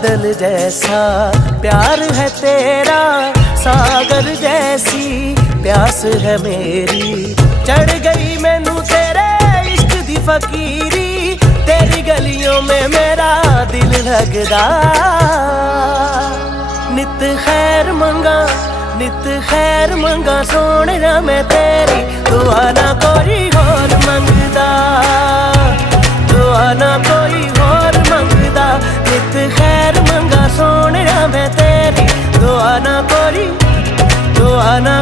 बादल जैसा प्यार है तेरा, सागर जैसी प्यास है मेरी। चढ़ गई मैनू तेरे इश्क दी फकीरी, तेरी गलियों में मेरा दिल लगदा। नित खैर मंगा, नित खैर मंगा सोहणिया मैं तेरी, दुआ ना कोई होर मंगदा, दुआ ना कोई होर मंगदा। नित खैर मंगा सोहणिया मैं तेरी, दुआ ना कोई, दुआ ना